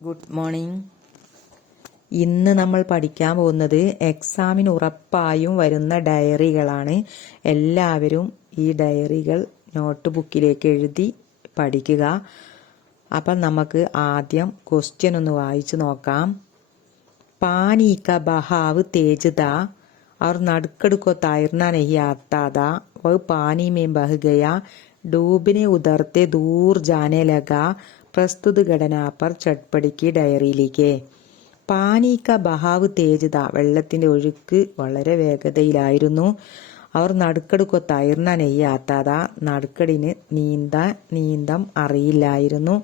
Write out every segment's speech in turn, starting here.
Good morning ഇന്ന് നമ്മൾ പഠിക്കാൻ പോകുന്നത് എക്സാമിന് ഉറപ്പായും വരുന്ന ഡയറികളാണ് എല്ലാവരും ഈ ഡയറികൾ നോട്ട് ബുക്കിലേക്ക് എഴുതി പഠിക്കുക. അപ്പം നമുക്ക് ആദ്യം ക്വസ്റ്റ്യൻ ഒന്ന് വായിച്ചു നോക്കാം. പാനീക്ക ബഹാവ് തേജുത അവർ നടുക്കെടുക്കോ തയർന്നാ നഹി ആത്താത വ പാനിമേ ബഹുകയ ഡൂബിനെ ഉദർത്തെ ദൂർ ജാനേലക ലഗ പ്രസ്തുത ഘടനാപ്പർ അപ്പർ ഡയറിയിലേക്ക്. പാനീക്ക ബഹാവ് തേജത വെള്ളത്തിന്റെ ഒഴുക്ക് വളരെ വേഗതയിലായിരുന്നു. അവർ നടുക്കടുക്കൊത്തായിരുന്ന നെയ്യാത്താത നടുക്കടിന് നീന്ത നീന്തം അറിയില്ലായിരുന്നു.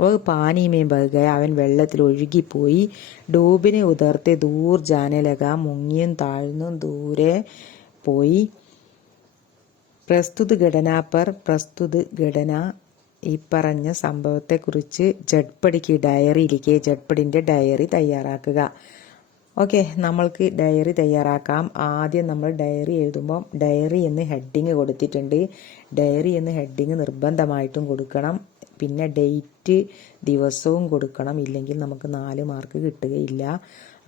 ഓ പാനീമേ ബഹുക അവൻ വെള്ളത്തിൽ ഒഴുകിപ്പോയി. ഡൂബിനെ ഉതിർത്ത് ദൂർ ജാനലക മുങ്ങിയും താഴ്ന്നും ദൂരെ പോയി. പ്രസ്തുത ഘടനാപ്പർ പ്രസ്തുത ഘടന ഈ പറഞ്ഞ സംഭവത്തെക്കുറിച്ച് ജഡ്പടിക്ക് ഡയറിയിലേക്ക് ജഡ്പടിന്റെ ഡയറി തയ്യാറാക്കുക. ഓക്കെ നമ്മൾക്ക് ഡയറി തയ്യാറാക്കാം. ആദ്യം നമ്മൾ ഡയറി എഴുതുമ്പോൾ ഡയറി എന്ന് ഹെഡിങ് കൊടുത്തിട്ടുണ്ട്. ഡയറി എന്ന് ഹെഡിങ് നിർബന്ധമായിട്ടും കൊടുക്കണം. പിന്നെ ഡേറ്റ് ദിവസവും കൊടുക്കണം. ഇല്ലെങ്കിൽ നമുക്ക് നാല് മാർക്ക് കിട്ടുകയില്ല.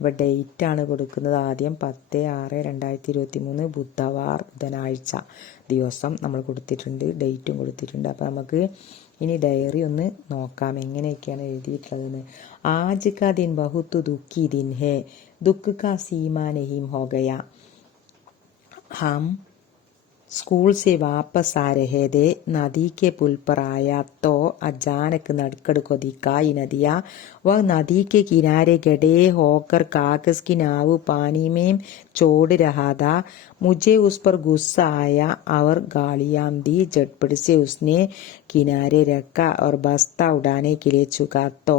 അപ്പോൾ ആണ് കൊടുക്കുന്നത് ആദ്യം പത്ത് ആറ് രണ്ടായിരത്തി ഇരുപത്തി മൂന്ന് ബുധവാർ ബുധനാഴ്ച ദിവസം നമ്മൾ കൊടുത്തിട്ടുണ്ട് ഡേറ്റും കൊടുത്തിട്ടുണ്ട്. അപ്പോൾ നമുക്ക് ഇനി ഡയറി ഒന്ന് നോക്കാം എങ്ങനെയൊക്കെയാണ് എഴുതിയിട്ടുള്ളതെന്ന്. ആജ് കാ ദിൻ ബഹുത്തു ദുഃഖി ദിൻ ഹേ ദുഃഖ കാ സീമാ നഹീം ഹോ स्कूल से वापस आ रहे थे नदी के पुल पर आया तो अचानक नड़कड़ को दिखाई नदिया वह नदी के किनारे गड़े होकर कागज़ की नाव पानी में छोड़ रहा था मुझे उस पर गुस्सा आया और गालियाँ दी झटपट से उसने किनारे रखा और बस्ता उड़ाने के लिए चुका तो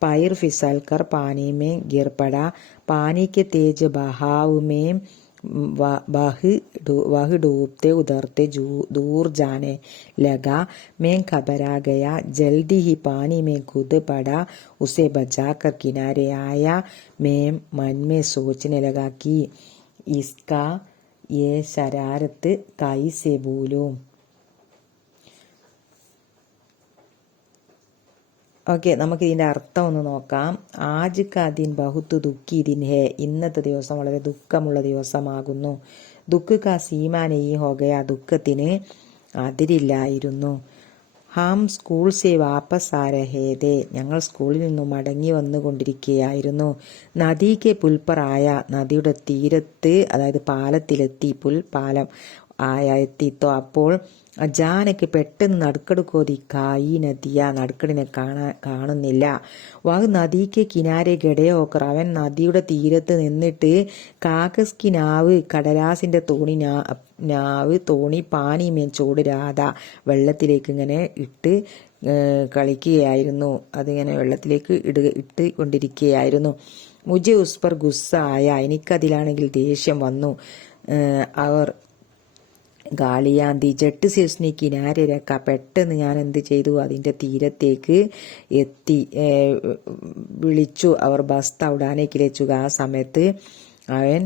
पैर फिसल कर पानी में गिर पड़ा पानी के तेज बहाव में वह डूबते उधरते दूर जाने लगा मैं घबरा गया जल्दी ही पानी में कूद पड़ा उसे बचाकर किनारे आया मैं मन में सोचने लगा कि इसका ये शरारत काई से भूलूं ഓക്കെ നമുക്ക് ഇതിന്റെ അർത്ഥം ഒന്ന് നോക്കാം. ആജ് കാദിൻ ബഹുത്ത് ദുഃഖി ദിൻ ഹേ. ഇന്നത്തെ ദിവസം വളരെ ദുഃഖമുള്ള ദിവസമാകുന്നു. ദുഃഖ കാ ഹോകെ ആ ദുഃഖത്തിന് അതിരില്ലായിരുന്നു. ഹാം സ്കൂൾ സേ വാപ്പസ് ആ രഹേദേ ഞങ്ങൾ സ്കൂളിൽ നിന്നും മടങ്ങി വന്നുകൊണ്ടിരിക്കുകയായിരുന്നു. നദിക്ക് പുൽപ്പറായ നദിയുടെ തീരത്ത് അതായത് പാലത്തിലെത്തി പുൽ പാലം ആയ എത്തിത്തോ അപ്പോൾ അജാനക്ക് പെട്ടെന്ന് നടുക്കെടുക്കോതി കായി നദിയ നടുക്കടിനെ കാണാ കാണുന്നില്ല. വാഗ് നദിക്ക് കിനാരെ ഗടയോക്കർ അവൻ നദിയുടെ തീരത്ത് നിന്നിട്ട് കാക്കസ്കി നാവ് കടലാസിന്റെ തോണി നാവ് തോണി പാനി ചൂട് രാധ വെള്ളത്തിലേക്ക് ഇങ്ങനെ ഇട്ട് കളിക്കുകയായിരുന്നു. അതിങ്ങനെ വെള്ളത്തിലേക്ക് ഇടുക ഇട്ട് കൊണ്ടിരിക്കുകയായിരുന്നു. മുജെ ഉസ്പർ ഗുസ്സായ എനിക്കതിലാണെങ്കിൽ ദേഷ്യം വന്നു. അവർ ഗാളിയാന്തി ജട്ട് സിൽസ്നി കിനാരരക്ക പെട്ടെന്ന് ഞാൻ എന്ത് ചെയ്തു? അതിന്റെ തീരത്തേക്ക് എത്തി വിളിച്ചു. അവർ ബസ് ബസ്ത ലച്ചു ആ സമയത്ത് അവൻ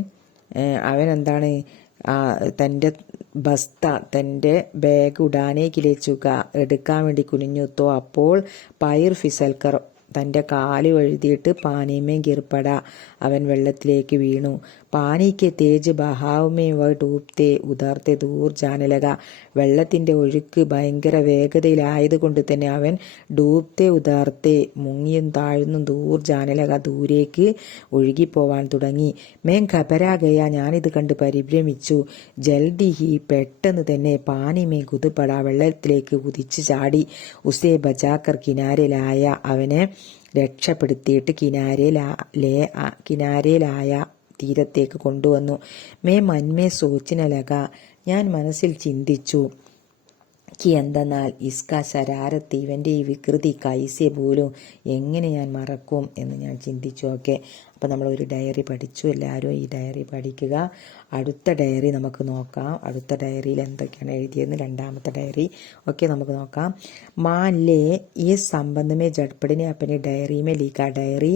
അവൻ എന്താണ് ആ തന്റെ ബസ്ത തന്റെ ബാഗ് ഉടാനേക്ക് ഉടാനേക്കിലേച്ചുക എടുക്കാൻ വേണ്ടി കുനിഞ്ഞുത്തോ അപ്പോൾ പൈർ ഫിസൽക്കർ തന്റെ കാൽ വഴുതിയിട്ട് പാനിമേ ഗിർപ്പട അവൻ വെള്ളത്തിലേക്ക് വീണു. പാനിക്ക് തേജ് ബഹാവുമേ വ ഡൂപ്തേ ഉദാർത്തെ ദൂർ ജാനലക. വെള്ളത്തിന്റെ ഒഴുക്ക് ഭയങ്കര വേഗതയിലായതുകൊണ്ട് തന്നെ അവൻ ഡൂപ്തെ ഉദാർത്തെ മുങ്ങിയും താഴ്ന്നും ദൂർ ജാനലക ദൂരേക്ക് ഒഴുകിപ്പോവാൻ തുടങ്ങി. മേൻ ഖബരാകയ ഞാനിത് കണ്ട് പരിഭ്രമിച്ചു. ജൽദിഹി പെട്ടെന്ന് തന്നെ പാനിമേ കുതുപട വെള്ളത്തിലേക്ക് കുതിച്ചു ചാടി. ഉസേ ബജാക്കർ കിനാരിലായ അവനെ രക്ഷപ്പെടുത്തിയിട്ട് കിനാരയിലാ ലേ കിനാരയിലായ തീരത്തേക്ക് കൊണ്ടുവന്നു. മേ മന്മേ സോച്ചിനലക ഞാൻ മനസ്സിൽ ചിന്തിച്ചു. ക്ക് എന്തെന്നാൽ ഇസ്ക ശരാരത്ത് ഇവൻ്റെ ഈ വികൃതി കൈസെ പോലും എങ്ങനെ ഞാൻ മറക്കും എന്ന് ഞാൻ ചിന്തിച്ചു ഓക്കെ അപ്പം നമ്മൾ ഒരു ഡയറി പഠിച്ചു എല്ലാവരും ഈ ഡയറി പഠിക്കുക അടുത്ത ഡയറി നമുക്ക് നോക്കാം അടുത്ത ഡയറിയിൽ എന്തൊക്കെയാണ് എഴുതിയെന്ന് രണ്ടാമത്തെ ഡയറി ഓക്കെ നമുക്ക് നോക്കാം मान ले ये संबंध में झटपट ने अपनी डायरी में लिखा ഡയറി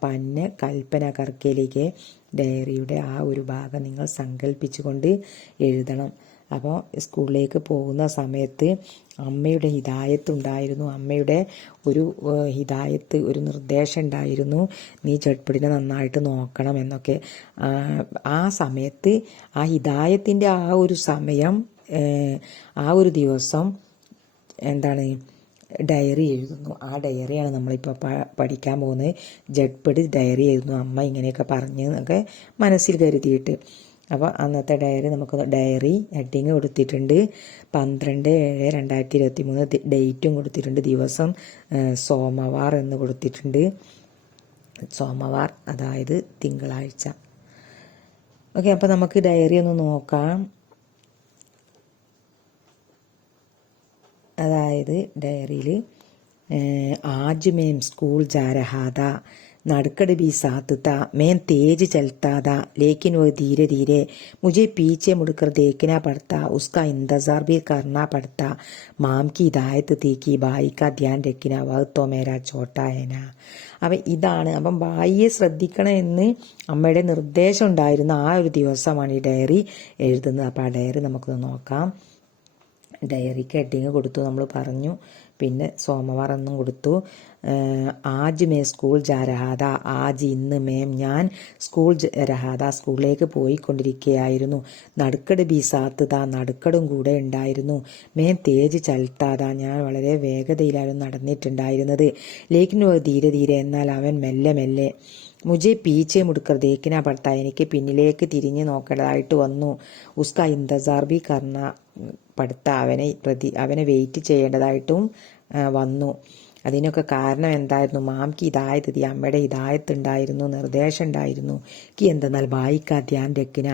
പന്ന കൽപ്പന കർക്കയിലേക്ക് ഡയറിയുടെ ആ ഒരു ഭാഗം നിങ്ങൾ സങ്കല്പിച്ചുകൊണ്ട് എഴുതണം അപ്പോൾ സ്കൂളിലേക്ക് പോകുന്ന സമയത്ത് അമ്മയുടെ ഹിതായത്ത് ഉണ്ടായിരുന്നു അമ്മയുടെ ഒരു ഹിദായത്ത് ഒരു നിർദ്ദേശം ഉണ്ടായിരുന്നു. നീ ചെട്പിടിനെ നന്നായിട്ട് നോക്കണം എന്നൊക്കെ. ആ, സമയത്ത് ആ ഹിതായത്തിന്റെ ആ ഒരു സമയം ആ ഒരു ദിവസം എന്താണ് ഡയറി എഴുതുന്നു. ആ ഡയറിയാണ് നമ്മളിപ്പോൾ പഠിക്കാൻ പോകുന്നത്. ജഡ്പടി ഡയറി എഴുതുന്നു. അമ്മ ഇങ്ങനെയൊക്കെ പറഞ്ഞു എന്നൊക്കെ മനസ്സിൽ കരുതിയിട്ട്. അപ്പോൾ അന്നത്തെ ഡയറി നമുക്ക് ഡയറി ഹെഡിങ് കൊടുത്തിട്ടുണ്ട്. പന്ത്രണ്ട് ഏഴ് രണ്ടായിരത്തി ഇരുപത്തി മൂന്ന് ഡേറ്റും കൊടുത്തിട്ടുണ്ട്. ദിവസം സോമവാർ എന്ന് കൊടുത്തിട്ടുണ്ട്. സോമവാർ അതായത് തിങ്കളാഴ്ച. ഓക്കെ അപ്പോൾ നമുക്ക് ഡയറി ഒന്ന് നോക്കാം. അതായത് ഡയറിയിൽ ആജുമേം സ്കൂൾ ജാരഹാദ जा रहा था नड़कड़ भी साथ था मैं तेज चलता था लेकिन वो धीरे धीरे मुझे पीछे मुड़कर देखना पड़ता उसका इंतजार भी करना पड़ता माम की हिदायत थी कि भाई का ध्यान रखना वह तो मेरा छोटा है ना അപ്പം ഇതാണ് അപ്പം ഭായിയെ ശ്രദ്ധിക്കണം എന്ന് അമ്മയുടെ നിർദ്ദേശം ഉണ്ടായിരുന്ന ആ ഒരു ദിവസമാണ് ഈ ഡയറി എഴുതുന്നത് അപ്പം ആ ഡയറി നമുക്കൊന്ന് നോക്കാം ഡയറിക്ക് ഹെഡിങ് കൊടുത്തു നമ്മൾ പറഞ്ഞു പിന്നെ സോമവാർ ഒന്നും കൊടുത്തു. ആജ് മേ സ്കൂൾ ജാ രഹാദ ആജ് ഇന്ന് മേം ഞാൻ സ്കൂൾ രഹാദ സ്കൂളിലേക്ക് പോയിക്കൊണ്ടിരിക്കുകയായിരുന്നു നടുക്കട് ബി സാത്തുത നടുക്കടും കൂടെ ഉണ്ടായിരുന്നു. മേം തേജ് ചലത്താത ഞാൻ വളരെ വേഗതയിലായിരുന്നു നടന്നിട്ടുണ്ടായിരുന്നത്. ലേക്കിന് ധീരെ ധീരെ എന്നാൽ അവൻ മെല്ലെ മെല്ലെ മുജെ പീച്ചെ മുടുക്കർ ദേക്കിന പടുത്ത എനിക്ക് പിന്നിലേക്ക് തിരിഞ്ഞു നോക്കേണ്ടതായിട്ട് വന്നു. ഉസ്ക ഇന്തസാർ ബി കർണ പടുത്ത അവനെ പ്രതി അവനെ വെയിറ്റ് ചെയ്യേണ്ടതായിട്ടും വന്നു. അതിനൊക്കെ കാരണം എന്തായിരുന്നു? മാംക്ക് ഇതായത് ഈ അമ്മയുടെ ഇതായത്തുണ്ടായിരുന്നു നിർദ്ദേശം ഉണ്ടായിരുന്നു. കി എന്തെന്നാൽ ബായിക്ക ധ്യാൻ രക്കിന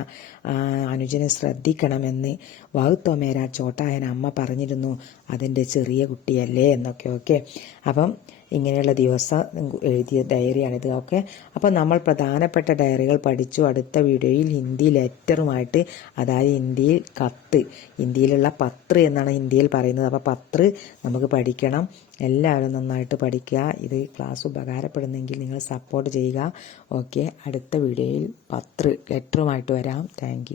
അനുജനെ ശ്രദ്ധിക്കണമെന്ന് വൗത്തോമേര ചോട്ടായൻ അമ്മ പറഞ്ഞിരുന്നു. അതിന്റെ ചെറിയ കുട്ടിയല്ലേ എന്നൊക്കെ ഓക്കെ അപ്പം ഇങ്ങനെയുള്ള ദിവസം എഴുതിയ ഡയറിയാണിത് ഓക്കെ അപ്പോൾ നമ്മൾ പ്രധാനപ്പെട്ട ഡയറികൾ പഠിച്ചു. അടുത്ത വീഡിയോയിൽ ഹിന്ദി ലെറ്ററുമായിട്ട് അതായത് ഇന്ത്യയിൽ കത്ത് ഇന്ത്യയിലുള്ള പത്ര എന്നാണ് ഇന്ത്യയിൽ പറയുന്നത്. അപ്പോൾ പത്ര നമുക്ക് പഠിക്കണം. എല്ലാവരും നന്നായിട്ട് പഠിക്കുക. ഇത് ക്ലാസ് ഉപകാരപ്പെടുന്നെങ്കിൽ നിങ്ങൾ സപ്പോർട്ട് ചെയ്യുക. ഓക്കെ അടുത്ത വീഡിയോയിൽ പത്ര ലെറ്ററുമായിട്ട് വരാം. താങ്ക്